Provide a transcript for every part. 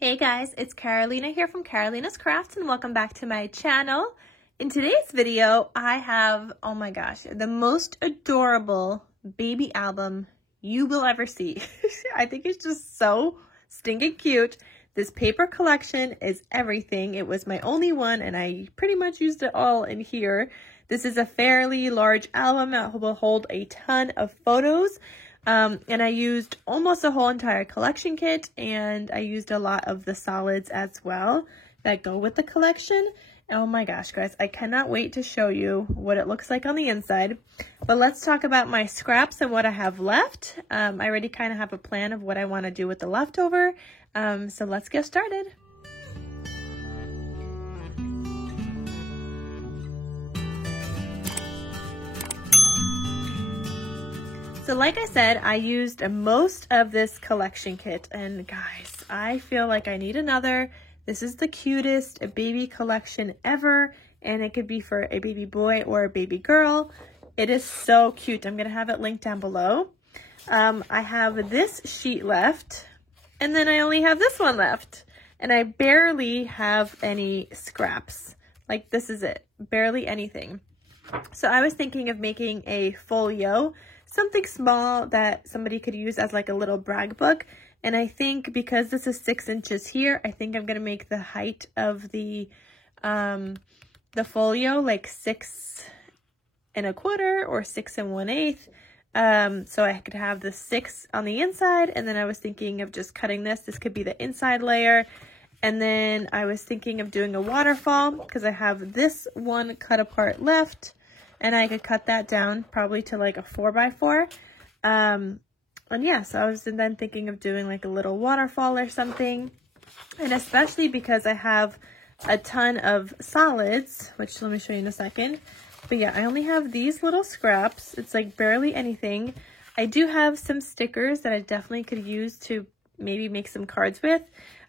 Hey guys, it's Carolina here from Carolina's Crafts and welcome back to my channel. In today's video, I have, oh my gosh, the most adorable baby album you will ever see. I think it's just so stinking cute. This paper collection is everything. It was my only one and I pretty much used it all in here. This is a fairly large album that will hold a ton of photos. And I used almost a whole entire collection kit, and I used a lot of the solids as well that go with the collection. Oh my gosh, guys, I cannot wait to show you what it looks like on the inside. But let's talk about my scraps and what I have left. I already kind of have a plan of what I want to do with the leftover. So let's get started. So like I said, I used most of this collection kit, and guys, I feel like I need another. This is the cutest baby collection ever, and it could be for a baby boy or a baby girl. It is so cute. I'm gonna have it linked down below. I have this sheet left, and then I only have this one left, and I barely have any scraps. Like, this is it, barely anything. So I was thinking of making a folio, something small that somebody could use as like a little brag book. And I think because this is 6 inches here, I think I'm going to make the height of the folio like 6 1/4 or 6 1/8. So I could have the 6 on the inside. And then I was thinking of just cutting this. This could be the inside layer. And then I was thinking of doing a waterfall because I have this one cut apart left. And I could cut that down probably to like a 4x4. And yeah, so I was then thinking of doing like a little waterfall or something. And especially because I have a ton of solids, which let me show you in a second. But yeah, I only have these little scraps. It's like barely anything. I do have some stickers that I definitely could use to maybe make some cards with.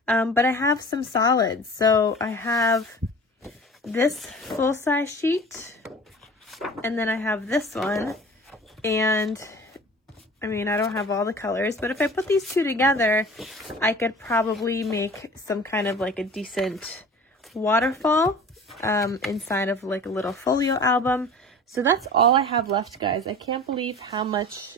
But I have some solids. So I have this full-size sheet. And then I have this one, and I mean, I don't have all the colors, but if I put these two together, I could probably make some kind of like a decent waterfall inside of like a little folio album. So that's all I have left, guys. I can't believe how much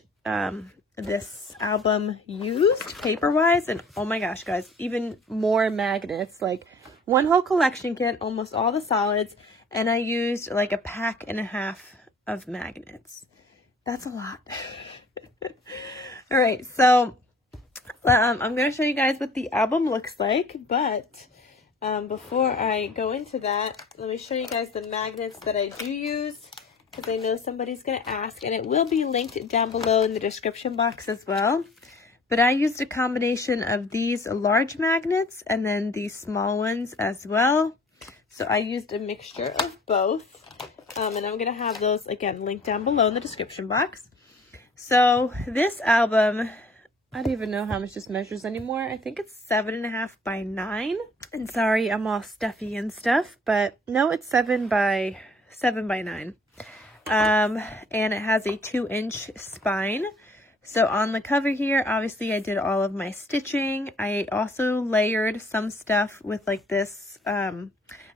this album used paper-wise, and oh my gosh, guys, even more magnets, like one whole collection kit, almost all the solids. And I used like a 1.5 packs of magnets. That's a lot. All right, so I'm going to show you guys what the album looks like. But before I go into that, let me show you guys the magnets that I do use, because I know somebody's going to ask. And it will be linked down below in the description box as well. But I used a combination of these large magnets and then these small ones as well. So I used a mixture of both, and I'm going to have those, again, linked down below in the description box. So this album, I don't even know how much this measures anymore. I think it's 7.5 by 9. And sorry, I'm all stuffy and stuff, but no, it's 7 by 9. And it has a 2-inch spine. So on the cover here, obviously I did all of my stitching. I also layered some stuff with like this,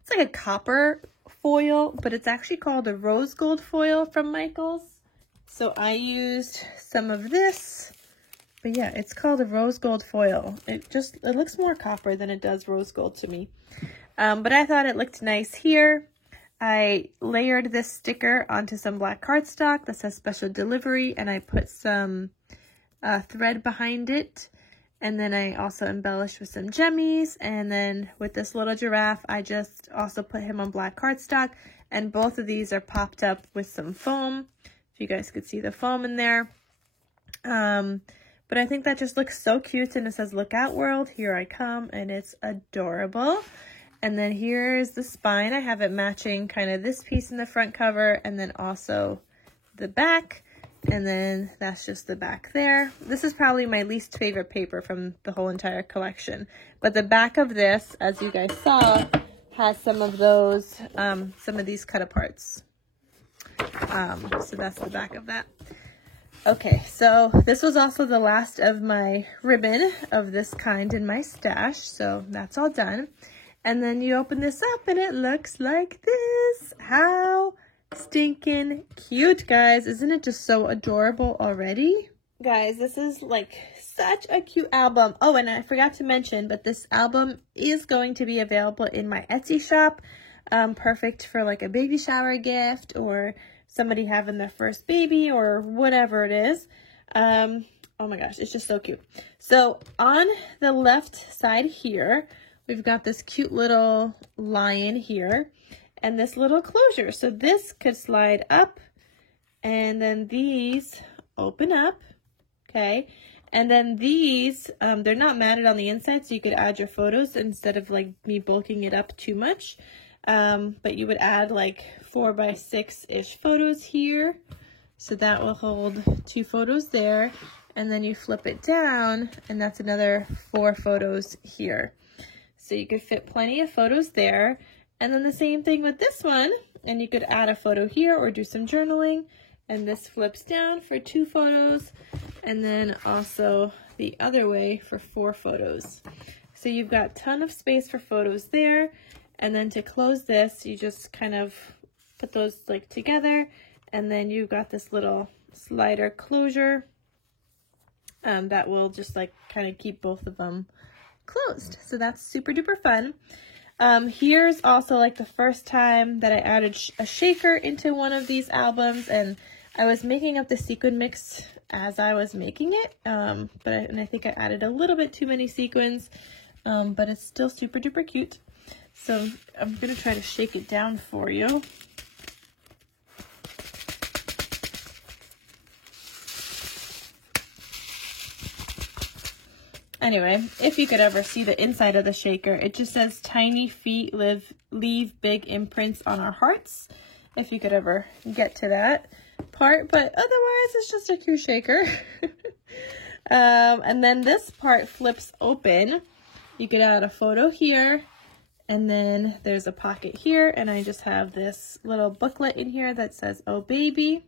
it's like a copper foil, but it's actually called a rose gold foil from Michaels. So I used some of this, but yeah, it's called a rose gold foil. It looks more copper than it does rose gold to me. But I thought it looked nice here. I layered this sticker onto some black cardstock that says special delivery, and I put some thread behind it. And then I also embellished with some gemmies, and then with this little giraffe, I just also put him on black cardstock, and both of these are popped up with some foam, if you guys could see the foam in there. But I think that just looks so cute, and it says, "Look out world, here I come," and it's adorable. And then here's the spine. I have it matching kind of this piece in the front cover, and then also the back. And then that's just the back there. This is probably my least favorite paper from the whole entire collection. But the back of this, as you guys saw, has some of those, some of these cut aparts. So that's the back of that. Okay, so this was also the last of my ribbon of this kind in my stash, so that's all done. And then you open this up and it looks like this. How stinking cute, guys. Isn't it just so adorable already? Guys, this is like such a cute album. Oh, and I forgot to mention, but this album is going to be available in my Etsy shop. Perfect for like a baby shower gift or somebody having their first baby or whatever it is. Oh my gosh, it's just so cute. So on the left side here, we've got this cute little lion here and this little closure. So this could slide up and then these open up, okay? And then these, they're not matted on the inside, so you could add your photos instead of like me bulking it up too much. But you would add like 4 by 6-ish photos here. So that will hold 2 photos there. And then you flip it down and that's another 4 photos here. So you could fit plenty of photos there. And then the same thing with this one. And you could add a photo here or do some journaling. And this flips down for 2 photos. And then also the other way for 4 photos. So you've got a ton of space for photos there. And then to close this, you just kind of put those like together. And then you've got this little slider closure that will just like kind of keep both of them closed. So that's super duper fun. Here's also like the first time that I added a shaker into one of these albums, and I was making up the sequin mix as I was making it, and I think I added a little bit too many sequins, but it's still super duper cute. So I'm gonna try to shake it down for you. Anyway, if you could ever see the inside of the shaker, it just says tiny feet leave big imprints on our hearts. If you could ever get to that part, but otherwise it's just a cute shaker. And then this part flips open. You could add a photo here, and then there's a pocket here, and I just have this little booklet in here that says, "Oh baby."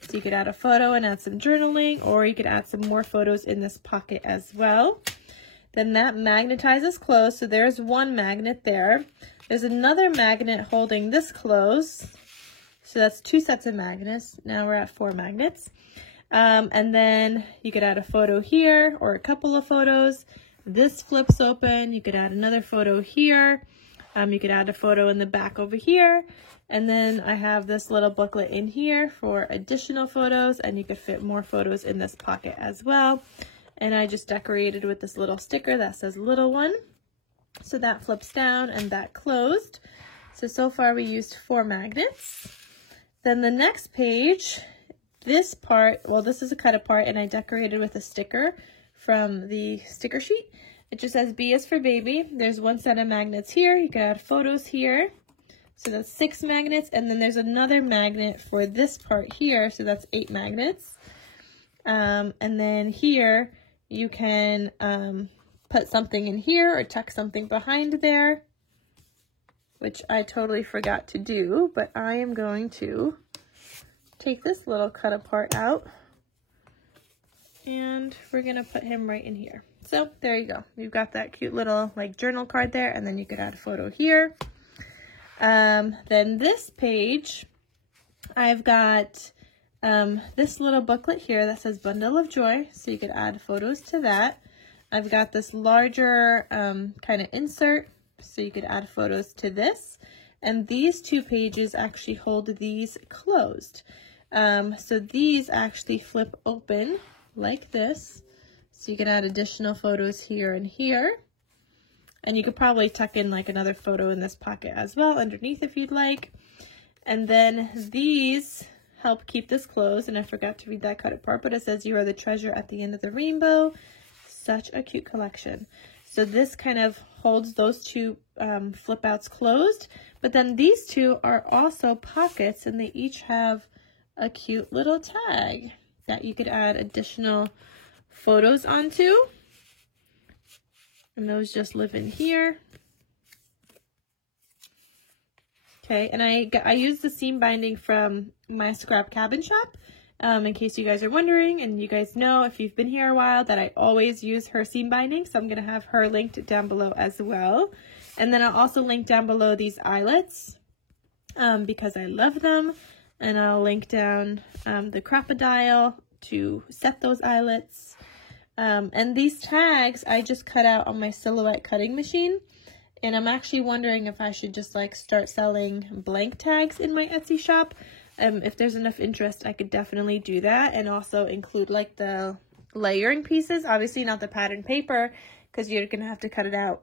So you could add a photo and add some journaling, or you could add some more photos in this pocket as well. Then that magnetizes closed, so there's one magnet there. There's another magnet holding this closed, so that's 2 sets of magnets. Now we're at 4 magnets. And then you could add a photo here, or a couple of photos. This flips open. You could add another photo here. You could add a photo in the back over here. And then I have this little booklet in here for additional photos, and you could fit more photos in this pocket as well. And I just decorated with this little sticker that says little one. So that flips down and that closed. So far we used 4 magnets. Then the next page, this part, well, this is a cut apart, and I decorated with a sticker from the sticker sheet. It just says B is for baby. There's 1 set of magnets here. You can add photos here. So that's 6 magnets, and then there's another magnet for this part here, so that's 8 magnets. And then here, you can put something in here or tuck something behind there, which I totally forgot to do, but I am going to take this little cut apart out, and we're gonna put him right in here. So there you go. You've got that cute little like journal card there, and then you could add a photo here. Then this page, I've got this little booklet here that says Bundle of Joy, so you could add photos to that. I've got this larger kind of insert, so you could add photos to this. And these 2 pages actually hold these closed. So these actually flip open like this, so you can add additional photos here and here. And you could probably tuck in like another photo in this pocket as well underneath if you'd like. And then these help keep this closed, and I forgot to read that cut apart, but it says you are the treasure at the end of the rainbow. Such a cute collection. So this kind of holds those 2 flip outs closed, but then these 2 are also pockets, and they each have a cute little tag that you could add additional photos onto. And those just live in here. Okay, and I used the seam binding from my scrap cabin shop, in case you guys are wondering, and you guys know if you've been here a while that I always use her seam binding, so I'm going to have her linked down below as well. And then I'll also link down below these eyelets because I love them, and I'll link down the Crop-A-Dile to set those eyelets. And these tags I just cut out on my Silhouette cutting machine, and I'm actually wondering if I should just like start selling blank tags in my Etsy shop. If there's enough interest, I could definitely do that, and also include like the layering pieces. Obviously not the pattern paper, because you're gonna have to cut it out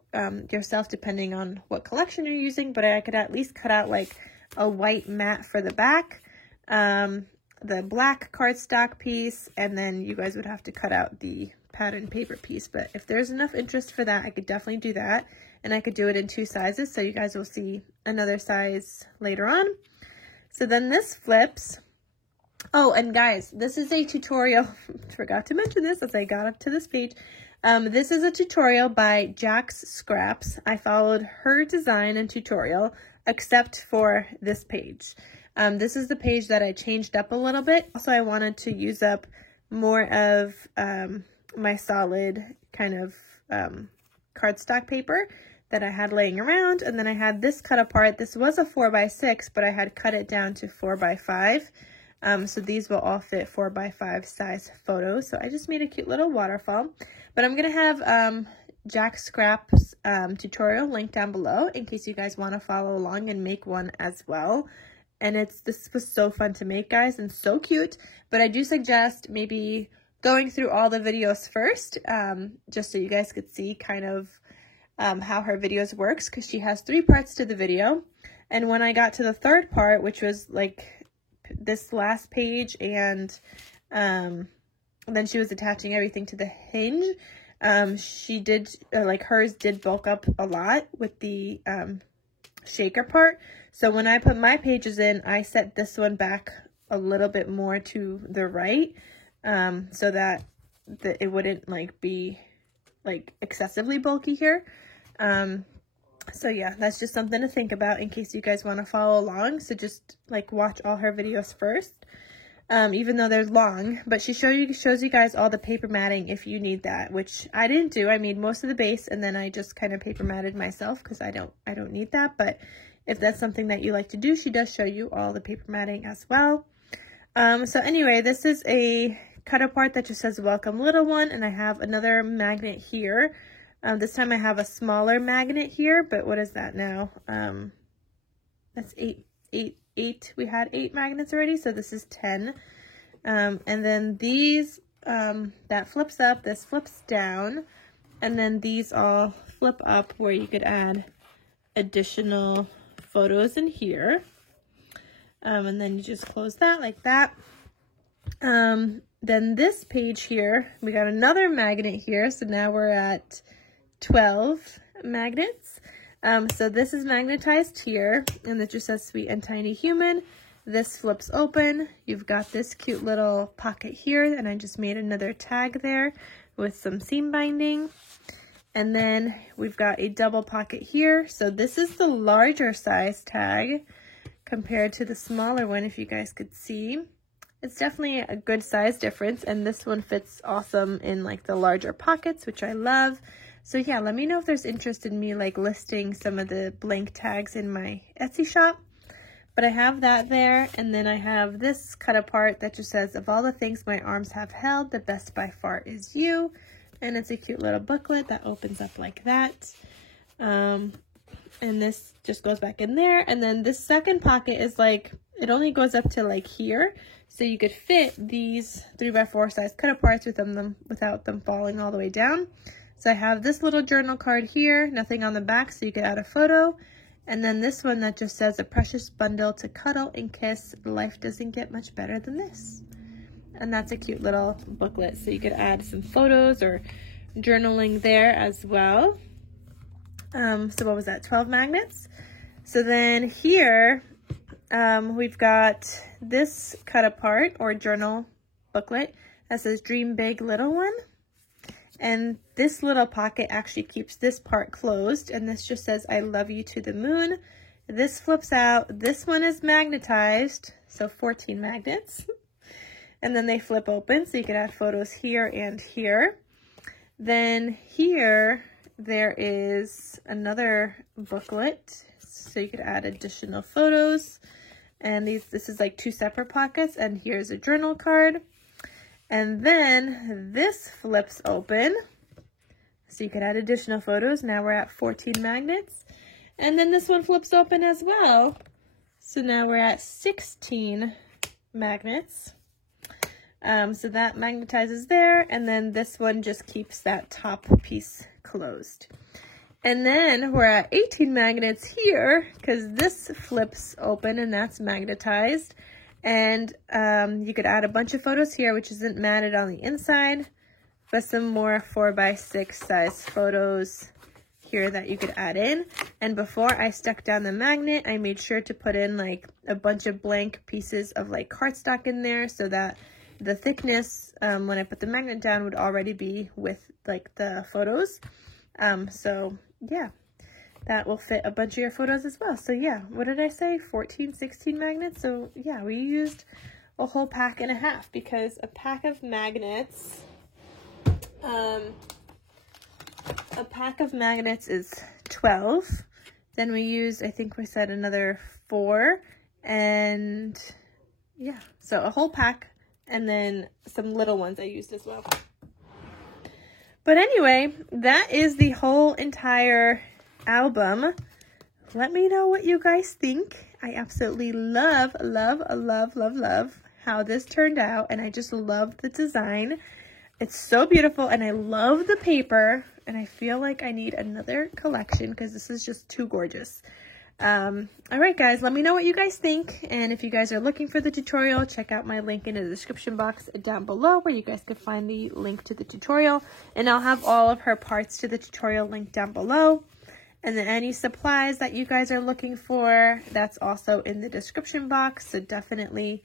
yourself depending on what collection you're using, but I could at least cut out like a white mat for the back, the black cardstock piece, and then you guys would have to cut out the pattern paper piece. But if there's enough interest for that, I could definitely do that, and I could do it in 2 sizes, so you guys will see another size later on. So then this flips. Oh, and guys, this is a tutorial. Forgot to mention this as I got up to this page. This is a tutorial by Jack's Scraps. I followed her design and tutorial, except for this page. This is the page that I changed up a little bit. Also, I wanted to use up more of my solid kind of cardstock paper that I had laying around, and then I had this cut apart. This was a 4x6, but I had cut it down to 4x5. So these will all fit 4x5 size photos. So I just made a cute little waterfall, but I'm gonna have Jack Scraps tutorial linked down below in case you guys want to follow along and make one as well. And this was so fun to make, guys, and so cute. But I do suggest maybe going through all the videos first, just so you guys could see kind of how her videos works, because she has 3 parts to the video. And when I got to the 3rd part, which was like this last page, and then she was attaching everything to the hinge, she did like hers did bulk up a lot with the shaker part. So when I put my pages in, I set this one back a little bit more to the right, so that it wouldn't like be like excessively bulky here. So yeah, that's just something to think about in case you guys want to follow along. So just like watch all her videos first, even though they're long, but she shows you guys all the paper matting if you need that, which I didn't do. I made most of the base, and then I just kind of paper matted myself because I don't need that. But if that's something that you like to do, she does show you all the paper matting as well. So anyway, this is a cut apart that just says welcome little one, and I have another magnet here. This time I have a smaller magnet here, but what is that now? That's 8. We had 8 magnets already, so this is 10. And then these, that flips up, this flips down, and then these all flip up where you could add additional photos in here. And then you just close that like that. Then this page here, we got another magnet here, so now we're at 12 magnets. So this is magnetized here, and it just says Sweet and Tiny Human. This flips open. You've got this cute little pocket here, and I just made another tag there with some seam binding. And then we've got a double pocket here. So this is the larger size tag compared to the smaller one, if you guys could see. It's definitely a good size difference, and this one fits awesome in like the larger pockets, which I love. So yeah, let me know if there's interest in me like listing some of the blank tags in my Etsy shop. But I have that there, and then I have this cut apart that just says, of all the things my arms have held, the best by far is you. And it's a cute little booklet that opens up like that. And this just goes back in there. And then this second pocket is like, it only goes up to like here. So you could fit these 3x4 size cut aparts without them falling all the way down. So I have this little journal card here, nothing on the back, so you could add a photo. And then this one that just says, a precious bundle to cuddle and kiss. Life doesn't get much better than this. And that's a cute little booklet, so you could add some photos or journaling there as well. So what was that, 12 magnets? So then here, we've got this cut apart or journal booklet that says Dream Big Little One. And this little pocket actually keeps this part closed, and this just says, I love you to the moon. This flips out. This one is magnetized, so 14 magnets. and then they flip open, so you can add photos here and here. Then here, there is another booklet, so you could add additional photos. And this is like 2 separate pockets, and here's a journal card. And then this flips open, so you could add additional photos. Now we're at 14 magnets. And then this one flips open as well. So now we're at 16 magnets. So that magnetizes there, and then this one just keeps that top piece closed. And then we're at 18 magnets here, because this flips open and that's magnetized. And you could add a bunch of photos here, which isn't matted on the inside, but some more 4x6 size photos here that you could add in. And before I stuck down the magnet, I made sure to put in like a bunch of blank pieces of like cardstock in there, so that the thickness when I put the magnet down would already be with like the photos. So yeah, that will fit a bunch of your photos as well. So yeah, what did I say? 14, 16 magnets. So yeah, we used a whole pack and a half, because a pack of magnets, is 12. Then we used, I think we said another 4, and yeah, so a whole pack, and then some little ones I used as well. But anyway, that is the whole entire album. Let me know what you guys think. I absolutely love how this turned out, and I just love the design. It's so beautiful, and I love the paper, and I feel like I need another collection because this is just too gorgeous. All right, guys, let me know what you guys think, and if you guys are looking for the tutorial, check out my link in the description box down below, where you guys can find the link to the tutorial, and I'll have all of her parts to the tutorial linked down below. And then any supplies that you guys are looking for, that's also in the description box, so definitely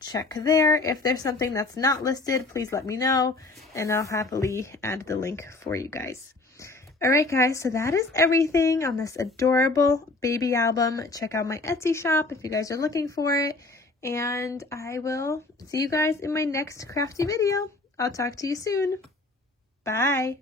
check there. If there's something that's not listed, please let me know, and I'll happily add the link for you guys. Alright guys, so that is everything on this adorable baby album. Check out my Etsy shop if you guys are looking for it, and I will see you guys in my next crafty video. I'll talk to you soon. Bye!